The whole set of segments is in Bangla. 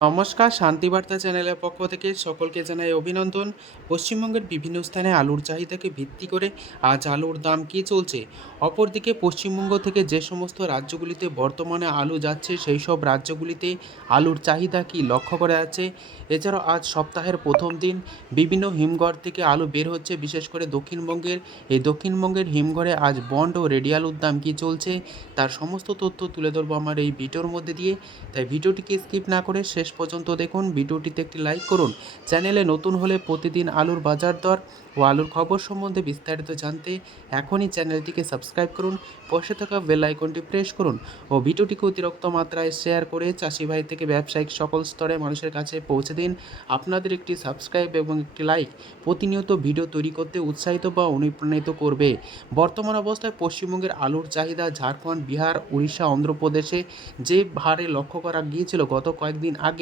নমস্কার, শান্তিবার্তা চ্যানেলের পক্ষ থেকে সকলকে জানাই অভিনন্দন। পশ্চিমবঙ্গের বিভিন্ন স্থানে আলুর চাহিদাকে ভিত্তি করে আজ আলুর দাম কী চলছে? অপরদিকে পশ্চিমবঙ্গ থেকে যে সমস্ত রাজ্যগুলিতে বর্তমানে আলু যাচ্ছে, সেই সব রাজ্যগুলিতে আলুর চাহিদা কি লক্ষ্য করা যাচ্ছে? এছাড়াও আজ সপ্তাহের প্রথম দিন বিভিন্ন হিমঘর থেকে আলু বের হচ্ছে, বিশেষ করে দক্ষিণবঙ্গের। এই দক্ষিণবঙ্গের হিমঘরে আজ বন্ড ও রেডি আলুর দাম কী চলছে, তার সমস্ত তথ্য তুলে ধরবো আমার এই ভিডিওর মধ্যে দিয়ে। তাই ভিডিওটিকে স্কিপ না করে শেষ পর্যন্ত দেখুন। ভিডিওটিতে একটি লাইক করুন। চ্যানেলে নতুন হলে প্রতিদিন আলুর বাজার দর ও আলুর খবর সম্বন্ধে বিস্তারিত জানতে এখনই চ্যানেলটিকে সাবস্ক্রাইব করুন। পাশে থাকা বেল আইকনটি প্রেস করুন ও ভিডিওটিকে অতিরিক্ত মাত্রায় শেয়ার করে চাষি ভাই থেকে ব্যবসায়িক সকল স্তরে মানুষের কাছে পৌঁছে দিন। আপনাদের একটি সাবস্ক্রাইব এবং একটি লাইক প্রতিনিয়ত ভিডিও তৈরি করতে উৎসাহিত বা অনুপ্রাণিত করবে। বর্তমান অবস্থায় পশ্চিমবঙ্গের আলুর চাহিদা ঝাড়খণ্ড, বিহার, উড়িষ্যা, অন্ধ্রপ্রদেশে যে হারে লক্ষ্য করা গিয়েছিল গত কয়েকদিন আগে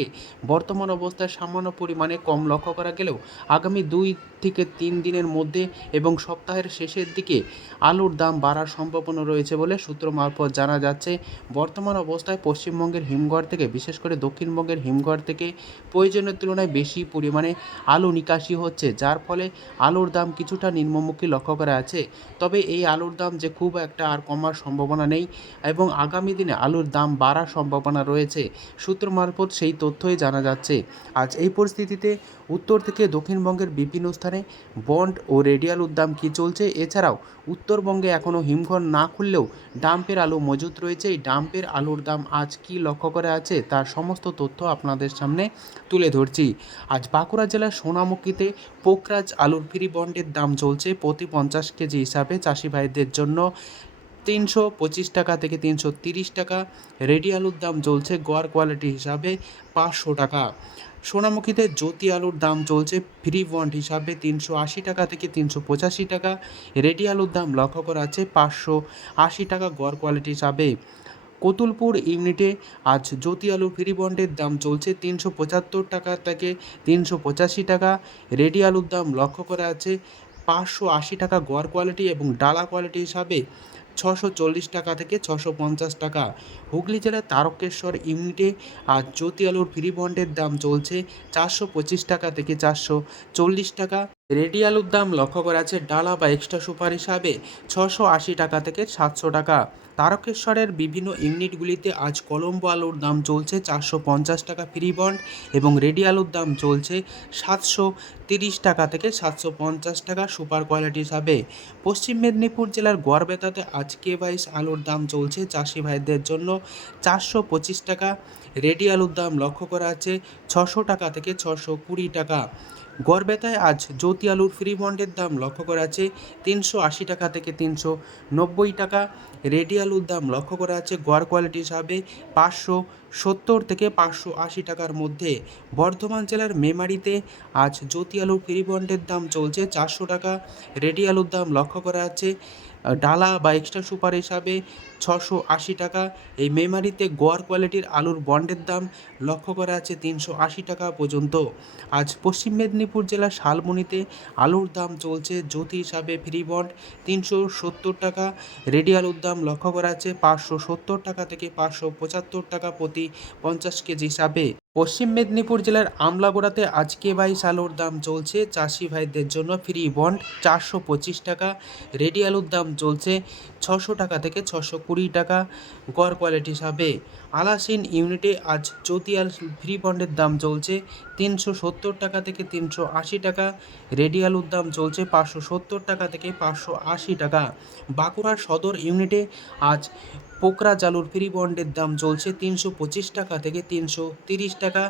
বর্তমান অবস্থায় সামান্য পরিমাণে কম লক্ষ্য করা গেলেও আগামী দুই থেকে তিন দিনের মধ্যে এবং সপ্তাহের শেষের দিকে আলুর দাম বাড়ার সম্ভাবনা রয়েছে বলে সূত্র মারফত জানা যাচ্ছে। বর্তমান অবস্থায় পশ্চিমবঙ্গের হিমঘর থেকে, বিশেষ করে দক্ষিণবঙ্গের হিমঘর থেকে প্রয়োজনের তুলনায় বেশি পরিমাণে আলু নিকাশি হচ্ছে, যার ফলে আলুর দাম কিছুটা নিম্নমুখী লক্ষ্য করা আছে। তবে এই আলুর দাম যে খুব একটা আর কমার সম্ভাবনা নেই এবং আগামী দিনে আলুর দাম বাড়ার সম্ভাবনা রয়েছে। সূত্র মারফত সেই তথ্যই জানা যাচ্ছে। আজ এই পরিস্থিতিতে উত্তর থেকে দক্ষিণবঙ্গের বিভিন্ন স্থানে বন্ড ও রেডিয়াল উদ্যাম কী চলছে? এছাড়াও উত্তরবঙ্গে এখনও হিমঘর না খুললেও ডাম্পের আলু মজুত রয়েছে। এই ডাম্পের আলুর দাম আজ কি লক্ষ্য করে আছে তার সমস্ত তথ্য আপনাদের সামনে তুলে ধরছি। আজ বাঁকুড়া জেলার সোনামুখীতে পোকরাজ আলুর ফ্রি বন্ডের দাম চলছে প্রতি পঞ্চাশ কেজি হিসাবে চাষি ভাইদের জন্য। তিনশো পঁচিশ টাকা থেকে তিনশো তিরিশ টাকা। রেডি আলুর দাম চলছে গড় কোয়ালিটি হিসাবে পাঁচশো টাকা। সোনামুখীতে জ্যোতি আলুর দাম চলছে ফ্রি বন্ড হিসাবে তিনশো আশি টাকা থেকে তিনশো পঁচাশি টাকা। রেডি আলুর দাম লক্ষ্য করা আছে পাঁচশো আশি টাকা গড় কোয়ালিটি হিসাবে। কতুলপুর ইউনিটে আজ জ্যোতি আলু ফ্রি বন্ডের দাম চলছে তিনশো পঁচাত্তর টাকা থেকে তিনশো পঁচাশি টাকা। রেডি আলুর দাম লক্ষ্য করা আছে পাঁচশো আশি টাকা গড় কোয়ালিটি এবং ডালা কোয়ালিটি হিসাবে ছশো চল্লিশ টাকা থেকে ছশো পঞ্চাশ টাকা। হুগলি জেলার তারকেশ্বর ইউনিটে আর জ্যোতি আলুর ফ্রি বন্ডের দাম চলছে চারশো পঁচিশ টাকা থেকে চারশো চল্লিশ টাকা। রেডি আলুর দাম লক্ষ্য করা আছে ডালা বা এক্সট্রা সুপার হিসাবে ছশো আশি টাকা থেকে সাতশো টাকা। তারকেশ্বরের বিভিন্ন ইউনিটগুলিতে আজ কলম্বো আলুর দাম চলছে চারশো পঞ্চাশ টাকা ফ্রি বন্ড এবং রেডি আলুর দাম চলছে সাতশো তিরিশ টাকা থেকে সাতশো পঞ্চাশ টাকা সুপার কোয়ালিটি হিসাবে। পশ্চিম মেদিনীপুর জেলার গড়বেতাতে আজ কে বাইশ আলুর দাম চলছে চাষি ভাইদের জন্য চারশো পঁচিশ টাকা। রেডি আলুর দাম লক্ষ্য করা আছে ছশো টাকা থেকে ছশো কুড়ি টাকা। গড়বেতায় আজ জ্যোতি আলুর ফ্রি বন্ডের দাম লক্ষ্য করা আছে তিনশো আশি টাকা থেকে তিনশো নব্বই টাকা। রেডি আলুর দাম লক্ষ্য করা আছে গড় কোয়ালিটি হিসাবে পাঁচশো সত্তর থেকে পাঁচশো আশি টাকার মধ্যে। বর্ধমান জেলার মেমারিতে আজ জ্যোতি আলুর ফ্রি বন্ডের দাম চলছে চারশো টাকা। রেডি আলুর দাম লক্ষ্য করা আছে ডালা বা এক্সট্রা সুপার হিসাবে ছশো আশি টাকা। এই মেমারিতে গোয়ার কোয়ালিটির আলুর বন্ডের দাম লক্ষ্য করা আছে তিনশো আশি টাকা পর্যন্ত। আজ পশ্চিম মেদিনীপুর জেলার শালবনিতে আলুর দাম চলছে জ্যোতি হিসাবে ফ্রি বন্ড তিনশো সত্তর টাকা। রেডি আলুর দাম লক্ষ্য করা আছে পাঁচশো সত্তর টাকা থেকে পাঁচশো পঁচাত্তর টাকা প্রতি পঞ্চাশ কেজি হিসাবে। পশ্চিম মেদিনীপুর জেলার আমলাগোড়াতে আজকে বাইশ আলুর দাম চলছে। চাষি ভাইদের জন্য ফ্রি বন্ড চারশো পঁচিশ টাকা, রেডি আলুর দাম চলছে ছশো টাকা থেকে ছশো কুড়ি টাকা। গড় কোয়ালিটি হিসাবে আলাসিন ইউনিটে আজ চতিয়াল ফ্রি বন্ডের দাম চলছে তিনশো সত্তর টাকা থেকে তিনশো আশি টাকা। রেডিয়ালুর দাম চলছে পাঁচশো সত্তর টাকা থেকে পাঁচশো আশি টাকা। বাঁকুড়ার সদর ইউনিটে আজ পোকরা জালুর ফ্রি বন্ডের দাম চলছে তিনশো পঁচিশ টাকা থেকে তিনশো তিরিশ টাকা।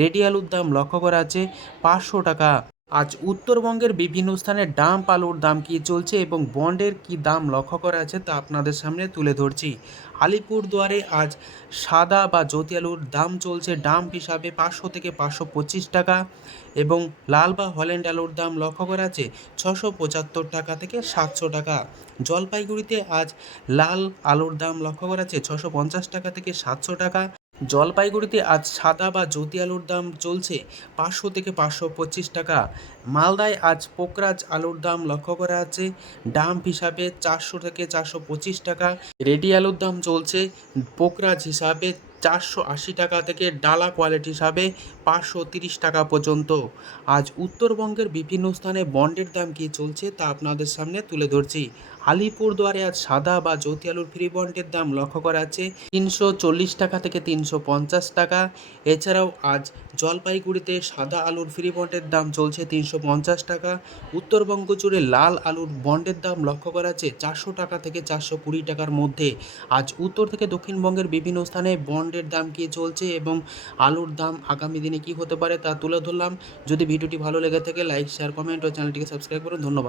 রেডিয়ালুর দাম লক্ষ্য করা আছে পাঁচশো টাকা। আজ উত্তরবঙ্গের বিভিন্ন স্থানে ডাম্প আলুর দাম কী চলছে এবং বন্ডের কী দাম লক্ষ্য করা আছে তা আপনাদের সামনে তুলে ধরছি। আলিপুরদুয়ারে আজ সাদা বা জ্যোতি আলুর দাম চলছে ডাম্প হিসাবে পাঁচশো থেকে পাঁচশো পঁচিশ টাকা এবং লাল বা হল্যান্ড আলুর দাম লক্ষ্য করা আছে ছশো পঁচাত্তর টাকা থেকে সাতশো টাকা। জলপাইগুড়িতে আজ লাল আলুর দাম লক্ষ্য করা আছে ছশো পঞ্চাশ টাকা থেকে সাতশো টাকা জলপাইগুড়িতে আজ সাদা বা জ্যোতি আলুর দাম চলছে পাঁচশো থেকে পাঁচশো পঁচিশ টাকা। মালদায় আজ পোকরাজ আলুর দাম লক্ষ্য করা আছে ডাম্প হিসাবে চারশো থেকে চারশো পঁচিশ টাকা। রেডি আলুর দাম চলছে পোকরাজ হিসাবে চারশো আশি টাকা থেকে ডালা কোয়ালিটি হিসাবে পাঁচশো তিরিশ টাকা পর্যন্ত। আজ উত্তরবঙ্গের বিভিন্ন স্থানে বন্ডের দাম কী চলছে তা আপনাদের সামনে তুলে ধরছি। আলিপুরদুয়ারে আজ সাদা বা জ্যোতি আলুর ফ্রি বন্ডের দাম লক্ষ্য করা আছে তিনশো চল্লিশ টাকা থেকে তিনশো পঞ্চাশ টাকা। এছাড়াও আজ জলপাইগুড়িতে সাদা আলুর ফ্রি বন্ডের দাম চলছে তিনশো পঞ্চাশ টাকা। উত্তরবঙ্গ জুড়ে লাল আলুর বন্ডের দাম লক্ষ্য করা আছে চারশো টাকা থেকে চারশো কুড়ি টাকার মধ্যে। আজ উত্তর থেকে দক্ষিণবঙ্গের বিভিন্ন স্থানে বন্ডের দাম কী চলছে এবং আলুর দাম আগামী দিনে কী হতে পারে তা তুলে ধরলাম। যদি ভিডিওটি ভালো লেগে থাকে লাইক শেয়ার কমেন্ট ও চ্যানেলটিকে সাবস্ক্রাইব করুন। ধন্যবাদ।